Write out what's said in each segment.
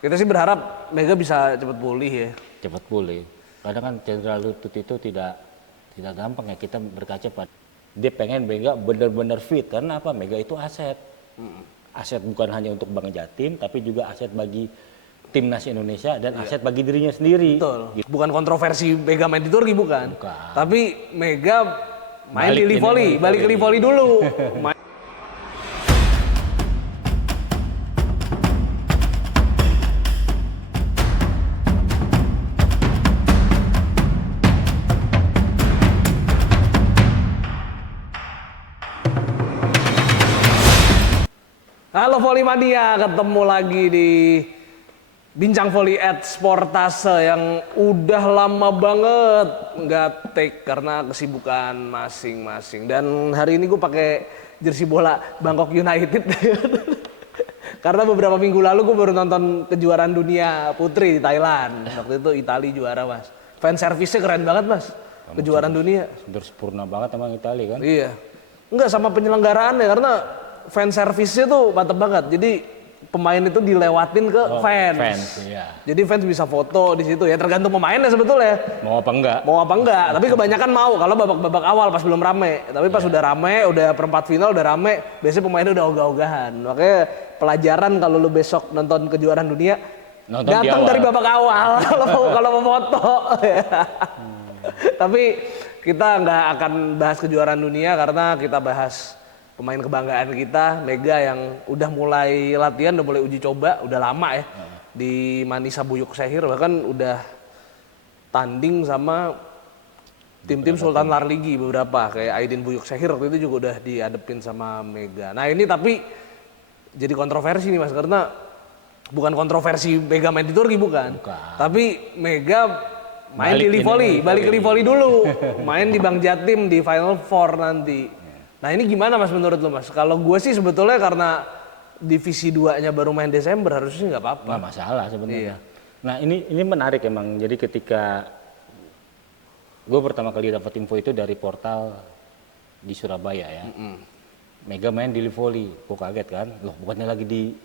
Kita sih berharap Mega bisa cepat pulih ya. Cepat pulih. Kadang kan cedera lutut itu tidak gampang ya, kita berkaca pada dia pengen Mega benar-benar fit karena apa? Mega itu aset. Aset bukan hanya untuk Bang Jatim tapi juga aset bagi timnas Indonesia dan aset bagi dirinya sendiri. Betul. Bukan kontroversi Mega main di Turki bukan. Tapi Mega main di Livoli, balik ke Livoli dulu. Halo Voli Mania, ketemu lagi di Bincang Voli at Sportase yang udah lama banget nggak take karena kesibukan masing-masing. Dan hari ini gue pakai jersey bola Bangkok United karena beberapa minggu lalu gue baru nonton kejuaraan dunia putri di Thailand. Waktu itu Italia juara mas. Fan service-nya keren banget mas. Kejuaraan dunia. Sudah sempurna banget emang Italia kan? Iya. Enggak sama penyelenggaraannya karena fan service-nya tuh mantep banget. Jadi pemain itu dilewatin ke fans. Iya. Jadi fans bisa foto di situ ya, tergantung pemainnya sebetulnya. Mau apa enggak? Mau apa enggak, tapi kebanyakan mau kalau babak-babak awal pas belum rame. Tapi pas udah rame, udah perempat final udah rame, biasanya pemainnya udah ogah-ogahan. Makanya pelajaran kalau lu besok nonton kejuaraan dunia, datang dari babak awal kalau mau foto. Tapi kita nggak akan bahas kejuaraan dunia karena kita bahas pemain kebanggaan kita, Mega yang udah mulai latihan, udah mulai uji coba, udah lama ya di Manisa Buyuk Sehir, bahkan udah tanding sama tim-tim Sultan Larligi beberapa kayak Aydin Buyuk Sehir waktu itu juga udah dihadepin sama Mega. Nah ini tapi jadi kontroversi nih mas karena bukan kontroversi Mega main di Turki bukan. Tapi Mega main di Livoli, balik ke Livoli dulu, main di Bang Jatim di Final Four nanti. Nah ini gimana mas menurut lo mas? Kalau gue sih sebetulnya karena divisi 2-nya baru main Desember harusnya nggak apa-apa. Nggak masalah sebenarnya. Iya. Nah ini menarik emang. Jadi ketika gue pertama kali dapat info itu dari portal di Surabaya ya. Mega main di Livoli, gue kaget kan. Loh bukannya lagi di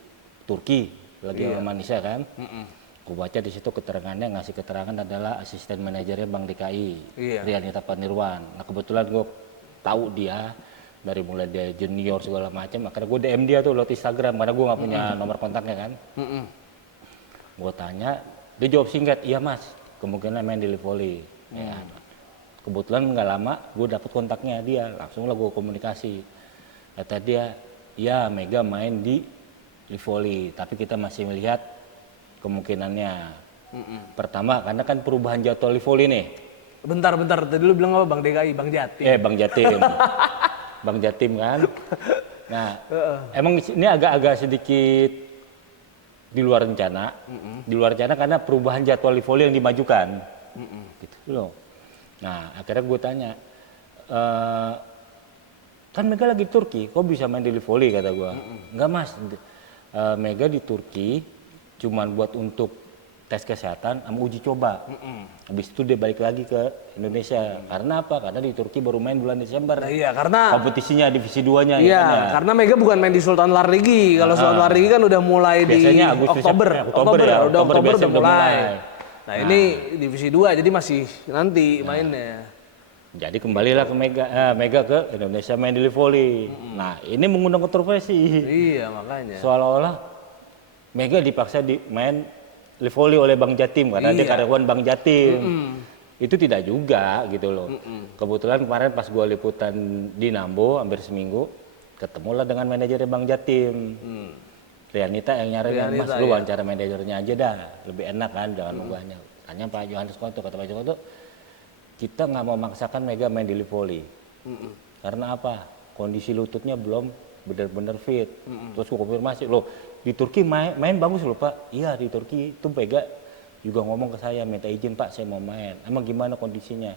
Turki, lagi Manisa kan. Gue baca di situ keterangannya, ngasih keterangan adalah asisten manajernya Bang DKI, Rianita Panirwan. Nah kebetulan gue tahu dia dari mulai dia junior segala macam, akhirnya gue DM dia tuh lewat Instagram karena gue nggak punya nomor kontaknya kan. Gue tanya, dia jawab singkat, iya mas, kemungkinan main di Livoli. Ya. Kebetulan nggak lama gue dapet kontaknya dia, langsung lah gue komunikasi. Kata dia, ya Mega main di Livoli, tapi kita masih melihat kemungkinannya. Pertama, karena kan perubahan jadwal Livoli nih. Bentar, tadi lu bilang apa Bang DKI, Bang Jatim? Bang Jatim. Bang Jatim kan. Nah, emang ini agak-agak sedikit di luar rencana. Di luar rencana karena perubahan jadwal Livoli yang dimajukan. Gitu loh. Nah, akhirnya gue tanya, kan Mega lagi di Turki, kok bisa main di Livoli kata gue. Enggak mas, Mega di Turki cuman buat untuk tes kesehatan sama uji coba. Habis itu dia balik lagi ke Indonesia. Karena apa? Karena di Turki baru main bulan Desember. Nah, iya, karena kompetisinya divisi 2-nya. Iya, ya, karena Mega bukan main di Sultan Larligi. Kalau Sultan Larligi kan udah mulai biasanya di Oktober udah mulai. Nah, ini divisi 2 jadi masih nanti mainnya. Jadi kembalilah ke Mega ke Indonesia main di Livoli. Nah, ini mengundang kontroversi. Iya, makanya. Seolah-olah Mega dipaksa main Livoli oleh Bang Jatim karena dia karyawan Bang Jatim. Itu tidak juga gitu loh. Kebetulan kemarin pas gua liputan di Nambo hampir seminggu, ketemulah dengan manajernya Bang Jatim. Rianita yang nyariin, mas lu wawancara manajernya aja dah, lebih enak kan, jangan nungguannya. Tanya Pak Yohanes Koto, kata Pak Yohanes Koto, kita nggak mau maksakan Mega main di Livoli. Karena apa? Kondisi lututnya belum benar-benar fit. Terus gua konfirmasi, loh di Turki main bagus loh Pak. Iya di Turki itu Mega juga ngomong ke saya minta izin Pak saya mau main. Emang gimana kondisinya?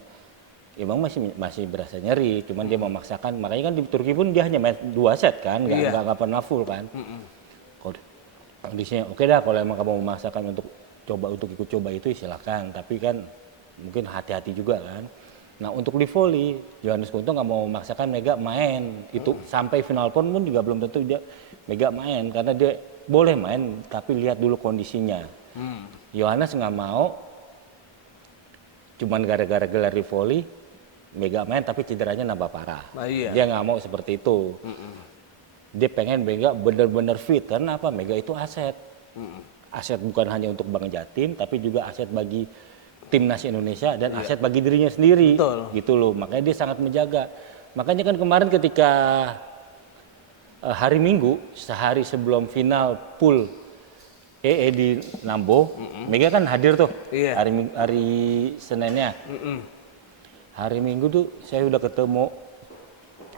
Emang masih berasa nyeri, cuman dia memaksakan. Makanya kan di Turki pun dia hanya main 2 set kan, nggak pernah full kan. Kondisinya oke dah kalau emang kamu memaksakan untuk ikut coba itu silakan. Tapi kan mungkin hati-hati juga kan. Nah untuk di volley, Yohanes Kunto nggak mau memaksakan Mega main. Itu sampai final pun juga belum tentu dia Mega main karena dia boleh main tapi lihat dulu kondisinya. Yohanes nggak mau, cuman gara-gara gelar di volley, Mega main tapi cederanya nambah parah. Nah, iya. Dia nggak mau seperti itu. Dia pengen Mega benar-benar fit karena apa? Mega itu aset. Aset bukan hanya untuk Bang Jatim, tapi juga aset bagi timnas Indonesia dan aset bagi dirinya sendiri. Betul. Gitu loh. Makanya dia sangat menjaga. Makanya kan kemarin ketika hari Minggu, sehari sebelum final pool EE di Nambo, Mega kan hadir tuh. Iya. Hari Seninnya. Hari Minggu tuh saya udah ketemu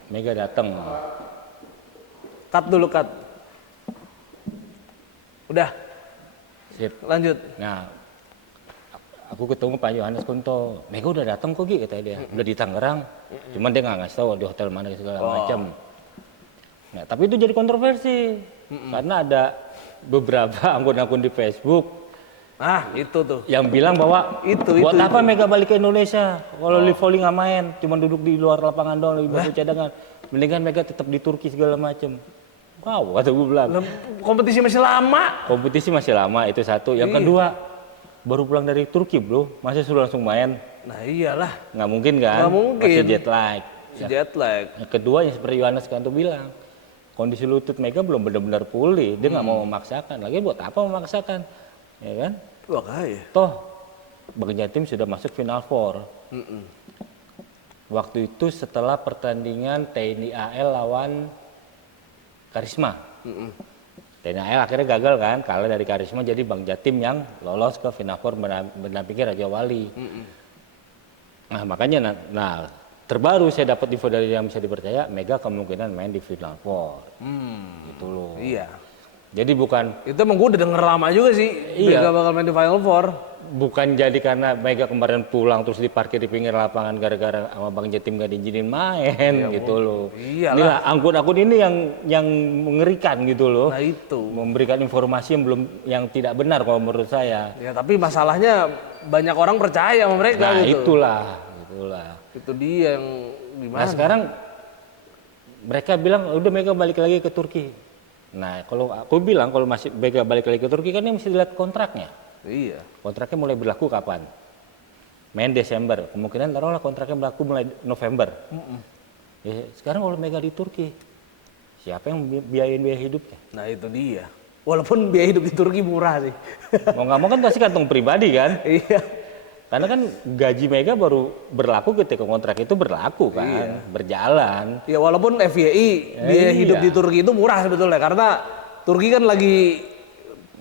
Mega datang. Cut dulu, cut. Udah, Sip. lanjut. Nah, aku ketemu Pak Yohanes Kunto. Mega udah datang kok Gi, katanya dia. Udah di Tangerang. Cuman dia nggak ngasih tahu di hotel mana segala macam. Nah, tapi itu jadi kontroversi. Karena ada beberapa akun-akun di Facebook Ah, itu tuh. yang bilang bahwa buat apa Mega balik ke Indonesia kalau live volley nggak main, cuma duduk di luar lapangan doang, lebih bantu cadangan. Mendingan Mega tetap di Turki segala macam. Wow, kata gue bilang. Kompetisi masih lama. Kompetisi masih lama, itu satu. Yang kedua, baru pulang dari Turki bro, masih suruh langsung main. Nah iyalah, Nggak mungkin kan? Nggak mungkin. Masih jet lag. si jet lag. Yang kedua yang seperti Yohanes Kanto bilang, kondisi lutut Mega belum benar-benar pulih, dia nggak mau memaksakan. Lagi buat apa memaksakan, ya kan? Makanya. Toh Bang Jatim sudah masuk final four. Waktu itu setelah pertandingan TNI AL lawan Karisma. TNI AL akhirnya gagal kan, kalah dari Karisma, jadi Bang Jatim yang lolos ke final four mendampingi Raja Wali. Nah makanya, terbaru saya dapat info dari yang bisa dipercaya, Mega kemungkinan main di final four. Gitu loh. Iya. Jadi bukan Itu emang gue udah denger lama juga sih. Iya. Mega bakal main di Final Four. bukan jadi karena Mega kemarin pulang terus diparkir di pinggir lapangan gara-gara sama Bang Jatim gak diizinin main gitu loh. Iyalah. Inilah akun-akun ini yang mengerikan gitu loh. Nah itu. Memberikan informasi yang tidak benar kalau menurut saya. Ya tapi masalahnya banyak orang percaya sama mereka Nah gitu. itulah. Itu dia yang gimana. Nah sekarang mereka bilang udah Mega balik lagi ke Turki. Nah kalau aku bilang kalau masih Mega balik lagi ke Turki kan ini mesti dilihat kontraknya. Iya. Kontraknya mulai berlaku kapan? Main Desember. Kemungkinan taruhlah kontraknya berlaku mulai November. Ya, sekarang kalau Mega di Turki, siapa yang biayain biaya hidupnya? Nah itu dia. Walaupun biaya hidup di Turki murah sih. Mau nggak mau kan pasti kantong pribadi kan? Iya. Karena kan gaji Mega baru berlaku ketika kontrak itu berlaku kan, berjalan. Ya walaupun FYI biaya hidup iya. di Turki itu murah sebetulnya karena Turki kan lagi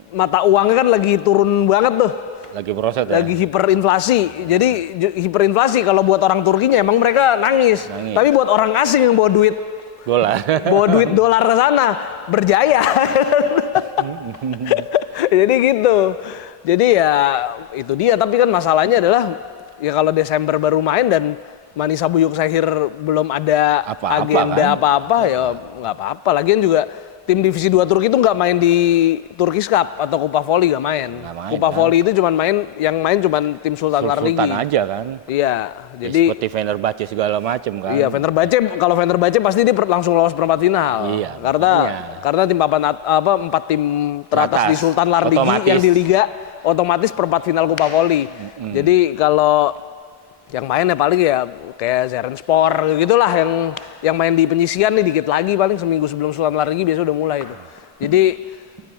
mata uangnya kan lagi turun banget tuh. Lagi proses ya? Lagi hiperinflasi. Jadi hiperinflasi kalau buat orang Turkinya emang mereka nangis. Tapi buat orang asing yang bawa duit Dolar. ke sana berjaya. Jadi gitu. Jadi ya itu dia, tapi kan masalahnya adalah ya kalau Desember baru main dan Manisa Buyuk Sehir belum ada Apa-apa, agenda kan? apa-apa ya nggak apa-apa. Lagian juga tim divisi 2 Turki itu nggak main di Turkish Cup atau Kupa Volley nggak main. Kupa Volley itu cuman main cuman tim Sultan Larligi. Sultan aja kan. Iya, Ya, jadi seperti Fenerbahce segala macam kan. iya kalau Fenerbahce pasti dia langsung lolos perempat final. Iya, Karena tim empat tim teratas di Sultan Larligi Otomatis. yang di liga otomatis perempat final Kupa Volley. Jadi kalau yang main ya paling ya kayak Zerenspor gitulah yang main di penyisian nih dikit lagi paling seminggu sebelum Sultan Larligi biasa udah mulai itu. Jadi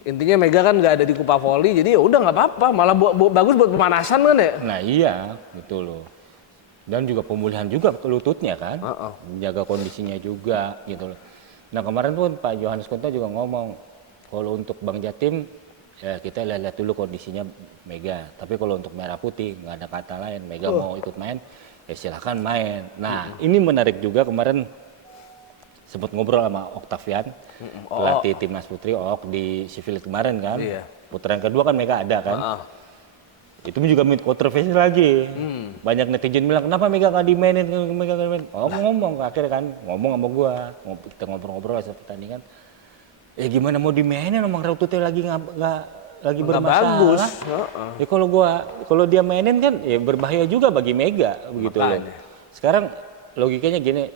intinya Mega kan nggak ada di Kupa Volley, jadi ya udah nggak apa-apa, malah bagus buat pemanasan kan ya. Nah iya, betul loh. Dan juga pemulihan juga ke lututnya kan, menjaga kondisinya juga gitu loh. Nah kemarin pun Pak Yohanes Kunto juga ngomong, kalau untuk Bang Jatim, ya kita lihat dulu kondisinya Mega. Tapi kalau untuk Merah Putih nggak ada kata lain, Mega mau ikut main, ya silahkan main. Nah ini menarik juga kemarin sempat ngobrol sama Octavian, pelatih timnas putri di Sheffield kemarin kan. Iya. Putaran kedua kan Mega ada kan. Itu juga kontroversi lagi. Banyak netizen bilang kenapa Mega nggak dimainin, Mega nggak dimainin. Ngomong akhirnya kan, ngomong sama gua, kita ngobrol-ngobrol saat pertandingan. Gimana mau dimainin, omong Rautute lagi nggak bermasalah. Bagus. Ya kalau dia mainin kan ya berbahaya juga bagi Mega begitu loh. Sekarang logikanya gini,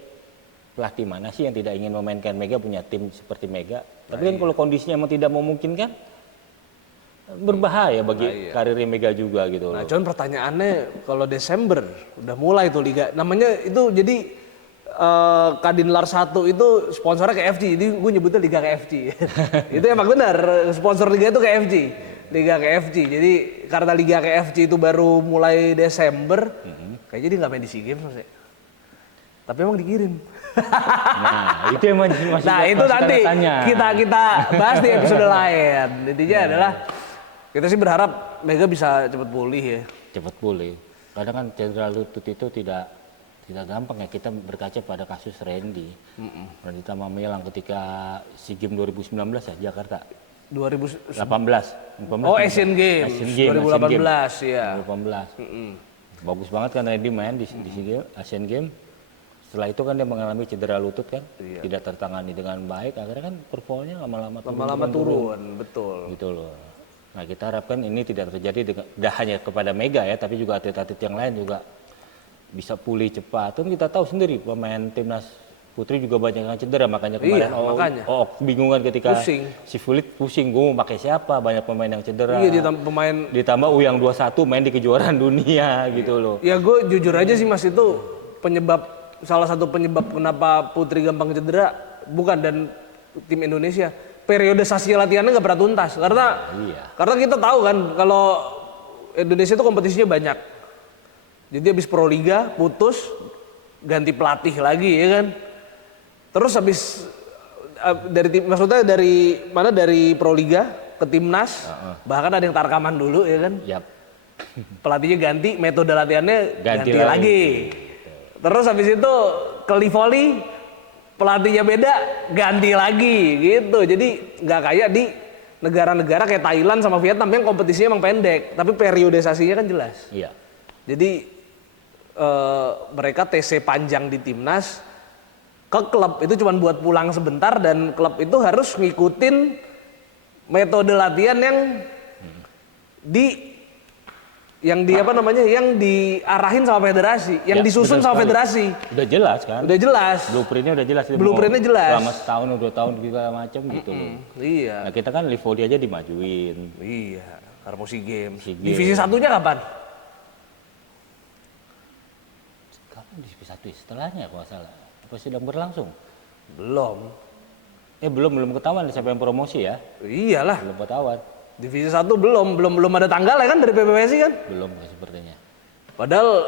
pelatih mana sih yang tidak ingin memainkan Mega punya tim seperti Mega? Tapi kan kalau kondisinya emang tidak memungkinkan, berbahaya bagi karir Mega juga gitu Nah, loh. cuman pertanyaannya kalau Desember udah mulai tuh liga, namanya itu jadi Kadinlar 1 itu sponsornya KFC, jadi gue nyebutnya Liga KFC. Itu emang benar, sponsor liga itu KFC, Liga KFC. Jadi karena Liga KFC itu baru mulai Desember, kayaknya dia nggak main di SEA Games Mas ya. Tapi emang dikirim. Nah, itu yang masih Nah itu masih nanti tanda tanya. kita bahas di episode lain. Intinya adalah kita sih berharap Mega bisa cepat pulih ya. Cepat pulih. Kadang kan cedera lutut itu tidak gampang ya. Kita berkaca pada kasus Randy. Randy Tamamelang ketika SEA Games 2019 ya Jakarta. 2018 18. Oh Asian Games, 2018 ya. 2018. Bagus banget kan Randy main di SEA Games, Asian Games. Setelah itu kan dia mengalami cedera lutut kan, tidak tertangani dengan baik, akhirnya kan performanya lama-lama turun, betul. gitu loh. Nah kita harapkan ini tidak terjadi tidak hanya kepada Mega ya, tapi juga atlet-atlet yang lain juga bisa pulih cepat. Kan kita tahu sendiri pemain timnas putri juga banyak yang cedera, makanya kemarin makanya. bingungan ketika Pusing. si Fulit pusing, gue mau pakai siapa, banyak pemain yang cedera. Iya pemain. Ditambah U yang 21 main di kejuaraan dunia gitu loh. Ya gue jujur aja sih Mas, itu salah satu penyebab kenapa Putri gampang cedera bukan dan tim Indonesia. Periodisasi latihannya nggak pernah tuntas karena kita tahu kan kalau Indonesia itu kompetisinya banyak. Jadi habis Pro Liga putus ganti pelatih lagi ya kan. Terus habis dari Pro Liga ke timnas bahkan ada yang tarkaman dulu ya kan. Yap. Pelatihnya ganti, metode latihannya ganti lagi. Terus habis itu ke Livoli, pelatihnya beda, ganti lagi gitu. Jadi nggak kayak di negara-negara kayak Thailand sama Vietnam yang kompetisinya emang pendek, tapi periodisasinya kan jelas. Iya. Jadi mereka TC panjang di timnas, ke klub itu cuma buat pulang sebentar dan klub itu harus ngikutin metode latihan yang diarahin sama federasi, yang disusun sama federasi. Udah jelas kan? Udah jelas. Blueprintnya udah jelas. Blueprintnya jelas. Selama setahun, 2 tahun segala macam gitu loh. Iya. Nah kita kan Livoli aja dimajuin. Iya. Karena mau SEA Games. SEA Games. Divisi satunya kapan? Kapan divisi 1 setelahnya kalau nggak salah? Apa sedang berlangsung? Belum. Belum ketahuan siapa yang promosi ya? Iyalah. Belum ketahuan. Divisi 1 belum ada tanggal ya kan dari PBVSI kan? Belum sepertinya. Padahal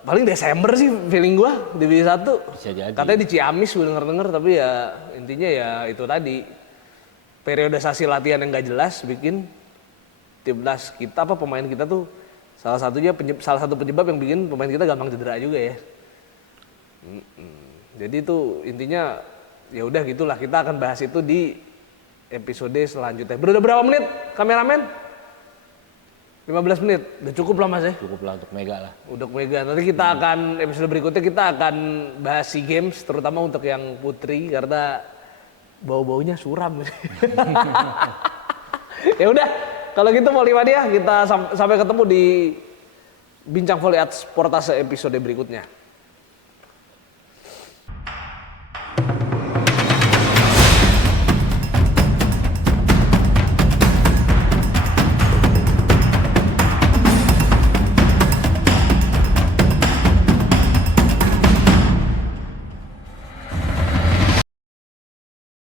paling Desember sih feeling gua divisi 1. Bisa jadi. Katanya di Ciamis gue denger tapi ya intinya ya itu tadi. Periodisasi latihan yang gak jelas bikin timnas kita pemain kita tuh salah satu penyebab yang bikin pemain kita gampang cedera juga ya. Jadi itu intinya ya udah gitulah, kita akan bahas itu di episode selanjutnya. Udah berapa menit kameramen? 15 menit. Udah cukup lah Mas ya? Cukup lah untuk Mega lah. Untuk Mega. Nanti kita akan episode berikutnya kita akan bahas SEA Games terutama untuk yang putri karena bau-baunya suram. Ya udah, kalau gitu Voli Mania kita sampai ketemu di Bincang Voli Sportase episode berikutnya.